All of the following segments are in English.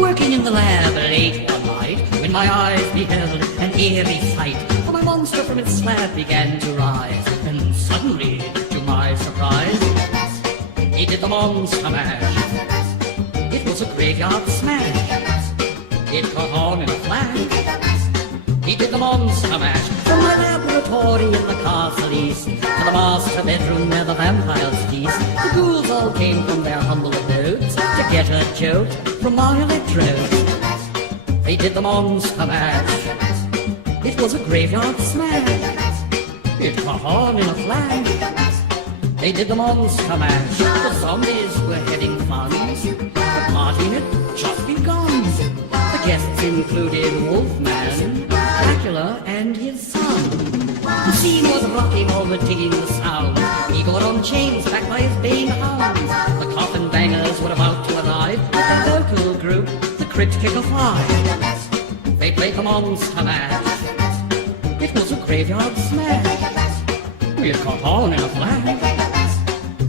working in the lab late one night when my eyes beheld an eerie sight. For my monster from its slab began to rise, and suddenly, to my surprise, he did the monster mash. It was a graveyard smash. It caught on in a flash. He did the monster mash from my laboratory in the castle east to the master bedroom where the vampires feast. The ghouls all came from their humble abodes to get a jolt from my electrodes. They did the monster mash. It was a graveyard smash. It caught on in a flash. They did the monster mash. The zombies were having fun. The party had just begun. The guests included Wolfman, Dracula, and his son. The scene was rocking, all but digging the sound. Igor on chains, backed by his baying hounds. The coffin bangers were about to arrive with their local group, the Crypt Kicker 5. They played the monster mash. It was a graveyard smash. It caught on in a flash.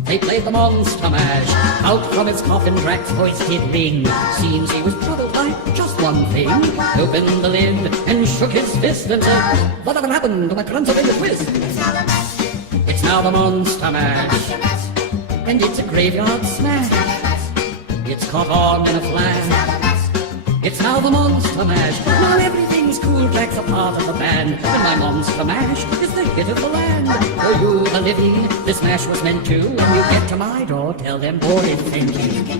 They played the monster mash. Out from his coffin Drac's voice did ring. Seems he was troubled by just one thing. Opened the lid and shook his fist and said, "Whatever happened to my Transylvania twist?" It's now the monster mash, and it's a graveyard smash. It's caught on in a flash. It's now the monster mash. Now everything's cool, Drac's a part of the band, and my monster mash is the hit of the land. For you, the living, this mash was meant to. When you get to my door, tell them boys sent you.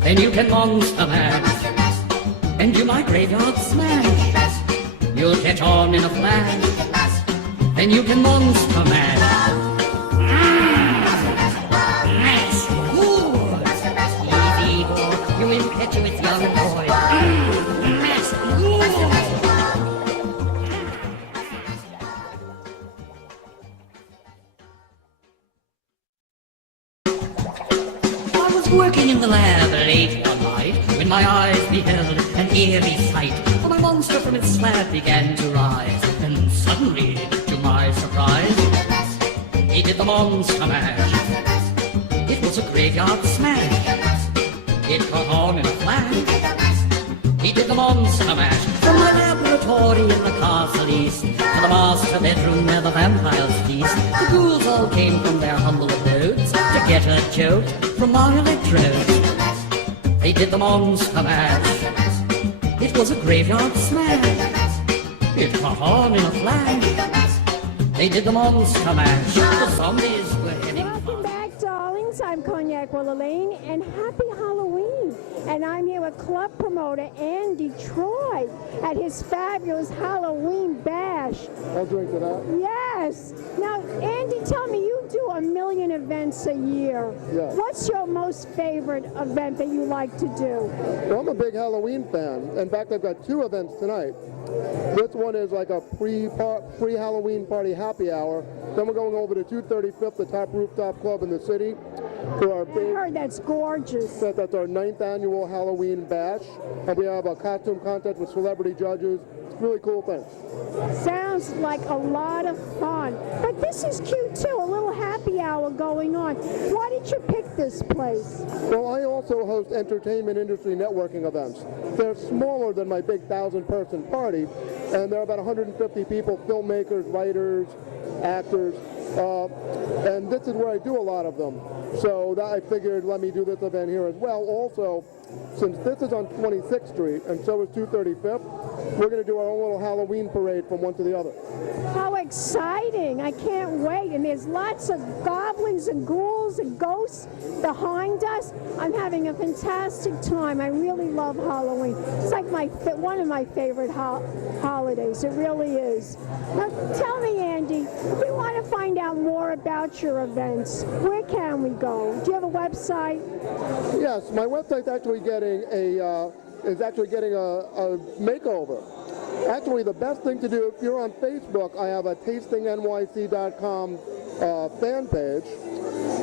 Then you can monster mash, and do my graveyard smash. You'll catch on in a flash, then you can monster mash. Mash, ooh, easy boy, you impetuous young boy. Mash, ooh. I was working in the lab late one night when my eyes beheld an eerie sight. For my monster from its slab began to rise, and suddenly, to my surprise, he did the monster mash. It was a graveyard smash. It caught on in a flash. He did the monster mash from my laboratory in the castle east to the master bedroom where the vampires feast. The ghouls all came from their humble abodes to get a jolt from my electrodes. They did the monster mash. It was a graveyard smash. It caught on in a flash. They did the monster mash. The zombies were having fun. Welcome back, darlings. I'm Cognac Wellerlane, and happy Halloween. And I'm here with club promoter Andy Troy at his fabulous Halloween bash. I'll drink to that. Yes. Now, Andy, tell me, you do a million events a year. Yes. What's your most favorite event that you like to do? Well, I'm a big Halloween fan. In fact, I've got two events tonight. This one is like a pre-Halloween party happy hour. Then we're going over to 235th, the top rooftop club in the city, for our big. I heard that's gorgeous. That's our 9th annual Halloween bash, and we have a costume contest with celebrity judges. It's a really cool thing. Sounds like a lot of fun. But this is cute too, a little happy hour going on. Why did you pick this place? Well, I also host entertainment industry networking events. They're smaller than my big 1,000-person party, and there are about 150 people, filmmakers, writers, actors, and this is where I do a lot of them. So that I figured, let me do this event here as well. Also, since this is on 26th Street and so is 235th, we're going to do our own little Halloween parade from one to the other. How exciting. I can't wait. And there's lots of goblins and ghouls and ghosts behind us. I'm having a fantastic time. I really love Halloween. It's like one of my favorite holidays. It really is. Now, tell me, Andy, if we want to find out more about your events, where can we go? Do you have a website? Yes, my website's actually getting a makeover. Actually, the best thing to do, if you're on Facebook, I have a tastingnyc.com fan page.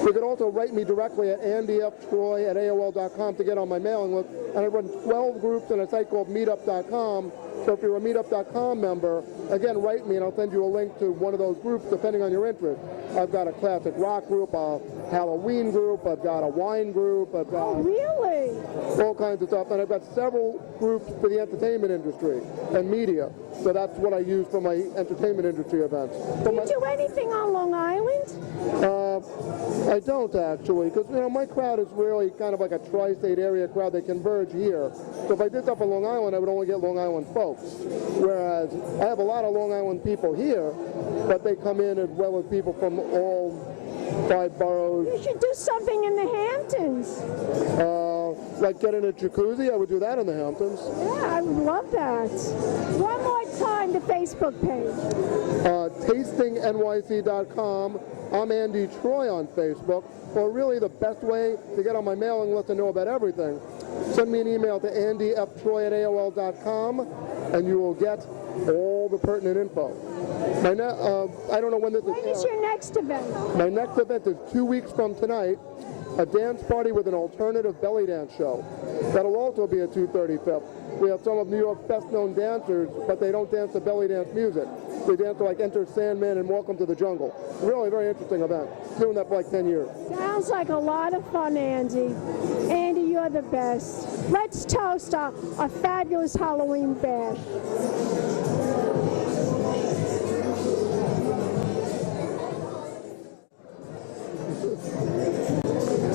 You can also write me directly at andyftroy@aol.com to get on my mailing list. And I run 12 groups on a site called meetup.com So if you're a meetup.com member, again, write me and I'll send you a link to one of those groups depending on your interest. I've got a classic rock group, a Halloween group, I've got a wine group, I've got Really? all kinds of stuff, and I've got several groups for the entertainment industry and media. So that's what I use for my entertainment industry events. Do you do anything on Long Island? I don't actually, because my crowd is really kind of like a tri-state area crowd. They converge here. So if I did stuff on Long Island, I would only get Long Island folks. Whereas I have a lot of Long Island people here, but they come in as well as people from all 5 boroughs. You should do something in the Hamptons. Like get in a jacuzzi, I would do that in the Hamptons. Yeah, I would love that. One more time, the Facebook page. TastingNYC.com. I'm Andy Troy on Facebook. Or really the best way to get on my mailing list and know about everything, send me an email to andyftroy@aol.com and you will get all the pertinent info. I don't know when this When is your next event? My next event is 2 weeks from tonight, a dance party with an alternative belly dance show. That'll also be at 235th. We have some of New York's best-known dancers, but they don't dance to belly dance music. They dance to like Enter Sandman and Welcome to the Jungle. Really very interesting event. Doing that for like 10 years. Sounds like a lot of fun, Andy. Andy, you're the best. Let's toast a fabulous Halloween bash.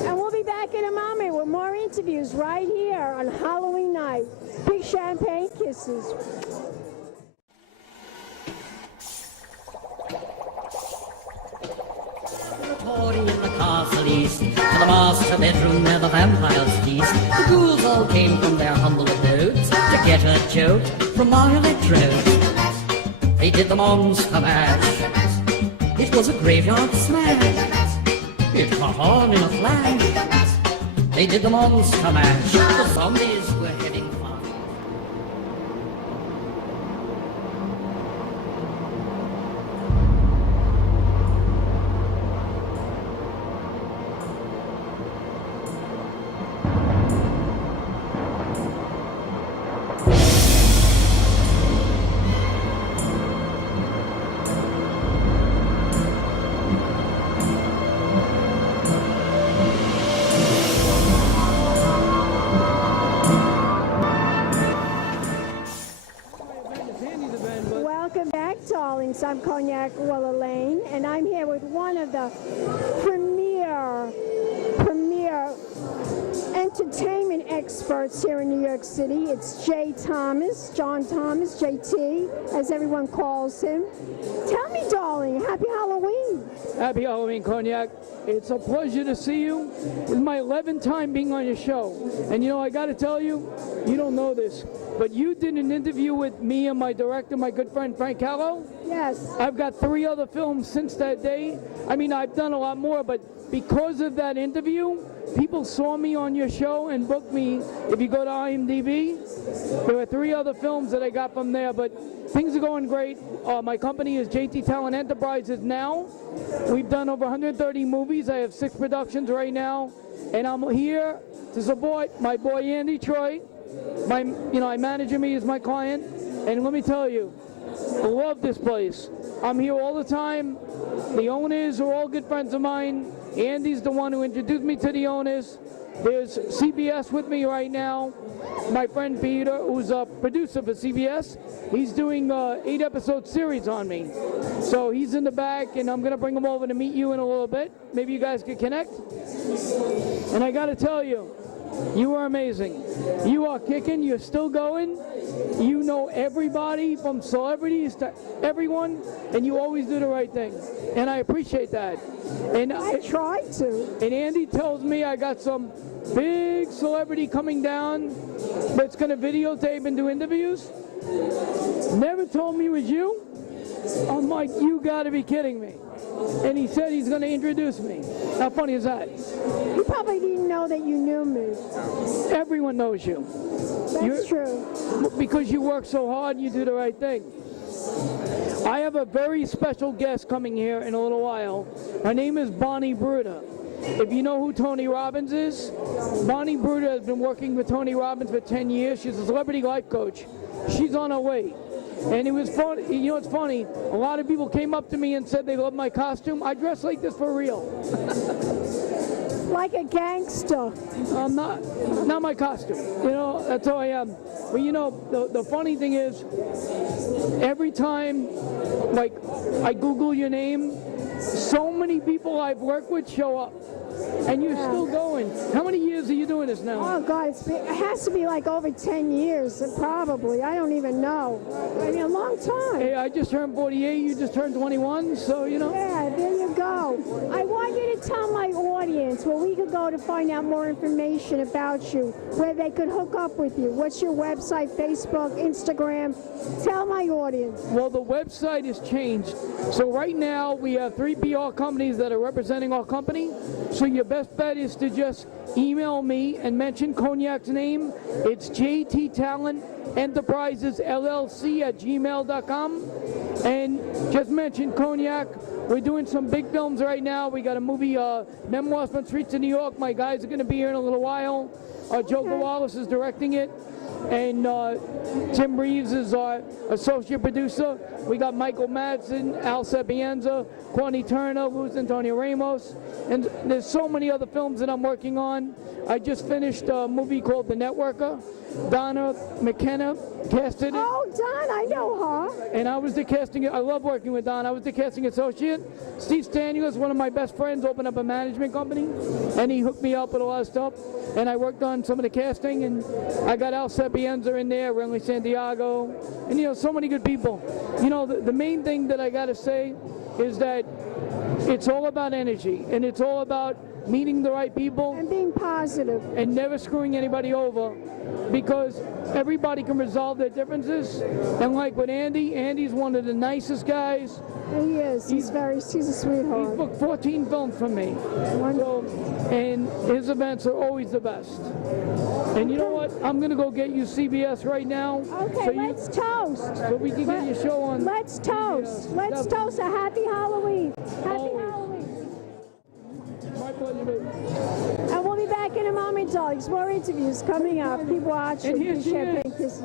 And we'll be back in a moment with more interviews right here on Halloween night. Big champagne kisses. In the castle east, to the master bedroom where the vampires feast. The ghouls all came from their humble abodes to get a joke from my electrodes. They did the monster mash. It was a graveyard smash. It caught on in a flash. They did the monster mash. The zombies were having fun. Welcome back, darlings. I'm Cognac Wellerlane, and I'm here with one of the premier entertainment experts here in New York City. It's John Thomas, JT, as everyone calls him. Tell me, darling, happy Halloween. Happy Halloween, Cognac. It's a pleasure to see you. It's my 11th time being on your show. And I got to tell you, you don't know this, but you did an interview with me and my director, my good friend Frank Callow. Yes. I've got 3 other films since that day. I mean, I've done a lot more, but because of that interview, people saw me on your show and booked me. If you go to IMDb, there were 3 other films that I got from there, but things are going great. My company is JT Talent Enterprises now. We've done over 130 movies. I have 6 productions right now, and I'm here to support my boy Andy Troy. I manage him, he is my client, and let me tell you, I love this place. I'm here all the time. The owners are all good friends of mine. Andy's the one who introduced me to the owners. There's CBS with me right now. My friend Peter, who's a producer for CBS, he's doing an 8-episode series on me. So he's in the back, and I'm going to bring him over to meet you in a little bit. Maybe you guys could connect. And I got to tell you, you are amazing. You are kicking. You're still going. You know everybody from celebrities to everyone, and you always do the right thing. And I appreciate that. And I tried to. And Andy tells me I got some big celebrity coming down that's going to videotape and do interviews. Never told me it was you. I'm like, you got to be kidding me. And he said he's going to introduce me. How funny is that? You probably didn't know that you knew me. Everyone knows you. That's true. Because you work so hard and you do the right thing. I have a very special guest coming here in a little while. Her name is Bonnie Bruderer. if you know who Tony Robbins is, Bonnie Bruderer has been working with Tony Robbins for 10 years. She's a celebrity life coach. She's on her way. And it was fun. You know, it's funny. A lot of people came up to me and said they love my costume. I dress like this for real. Like a gangster. I'm not my costume. You know, that's how I am. But you know, the funny thing is, every time, like, I Google your name, so many people I've worked with show up. And you're still going. How many years are you doing this now? Oh, God, it has to be like over 10 years, probably. I don't even know. I mean, a long time. Hey, I just turned 48. You just turned 21, so, you know. Yeah, there you go. I want you to tell my audience where we could go to find out more information about you, where they could hook up with you. What's your website, Facebook, Instagram? Tell my audience. Well, the website has changed. So right now, we have 3 PR companies that are representing our company. So your best bet is to just email me and mention Cognac's name. It's JT Talent Enterprises LLC at gmail.com. And just mention Cognac. We're doing some big films right now. We got a movie, Memoirs from Streets of New York. My guys are going to be here in a little while. Joe Wallace is directing it. And Tim Reeves is our associate producer. We got Michael Madsen, Al Sapienza, Kwani Turner, Luz Antonio Ramos, and there's so many other films that I'm working on. I just finished a movie called The Networker. Donna McKenna casted it. Oh, Don, I know her. And I was the casting, I love working with Don. I was the casting associate. Steve Staniel is one of my best friends, opened up a management company, and he hooked me up with a lot of stuff. And I worked on some of the casting, and I got Al Sapienza in there, Renly Santiago, and you know, so many good people. You know, the main thing that I gotta say is that it's all about energy, and it's all about meeting the right people And being positive. and never screwing anybody over, because everybody can resolve their differences. And like with Andy, Andy's one of the nicest guys. He is. He's a He's sweetheart. booked 14 films from me. So, and his events are always the best. And you know what? I'm going to go get you CBS right now. Okay, let's toast. So we can get your show on. Let's toast. Let's toast a happy Halloween. Happy Always. Halloween. My pleasure, baby. And we'll be back in a moment, darlings. More interviews coming up. Keep watching. And here she Champagne is. Kisses.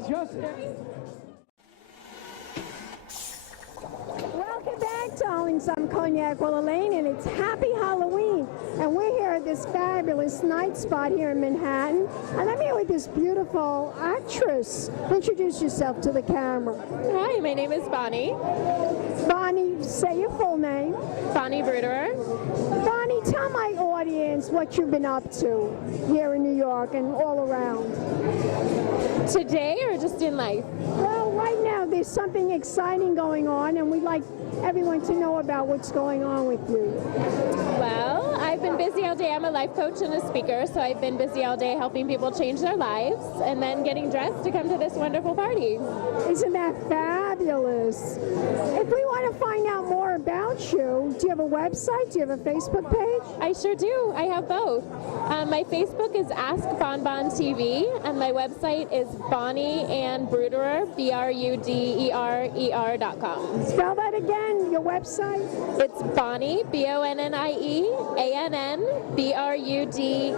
Welcome back, darlings. I'm Cognac Wellerlane, and it's Happy Halloween. And we're here at this fabulous night spot here in Manhattan. And I'm here with this beautiful actress. Introduce yourself to the camera. Hi, my name is Bonnie. Bonnie, say your full name. Bonnie Bruderer. Bonnie, tell my audience what you've been up to here in New York and all around. Today or just in life? Well, right now there's something exciting going on, and we'd like everyone to know about what's going on with you. Well, I've been busy all day. I'm a life coach and a speaker, so I've been busy all day helping people change their lives and then getting dressed to come to this wonderful party. Isn't that fabulous? If we want to find out more about you, do you have a website? Do you have a Facebook page? I sure do. I have both. My Facebook is Ask Bonbon TV, and my website is Bonnie and Bruderer, BRUDERER.com. Spell that again, your website? It's Bonnie, BONNIE, ANN, BRUDERER.com.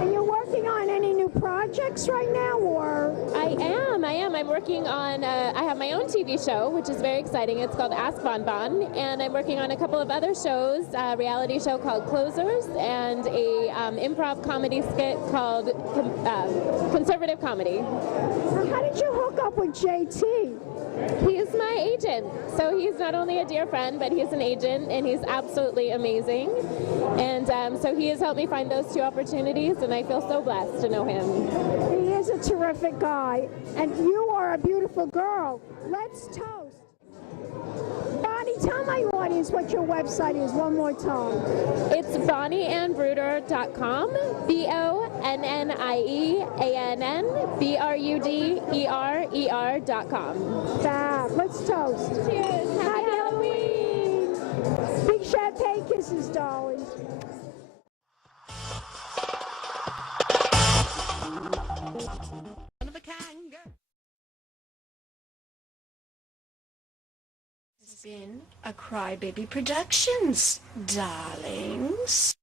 And you're working on any new projects right now, or? I am. I'm working on, I have my own TV show, which is very exciting. It's called Ask Bonbon, and I'm working on a couple of other shows, a reality show called Closers, and a improv comedy skit called Conservative Comedy. Now, how did you hook up with JT? He is my agent. So he's not only a dear friend, but he's an agent, and he's absolutely amazing. And so he has helped me find those two opportunities, and I feel so blessed to know him. He is a terrific guy, and you are a beautiful girl. Let's toast. Bonnie, tell my audience what your website is one more time. It's BonnieAnnBruderer.com, BonnieAnnBruderer.com. Fab. Let's toast. Cheers. Happy Halloween. Big champagne kisses, darlings. been a Crybaby Productions, darlings.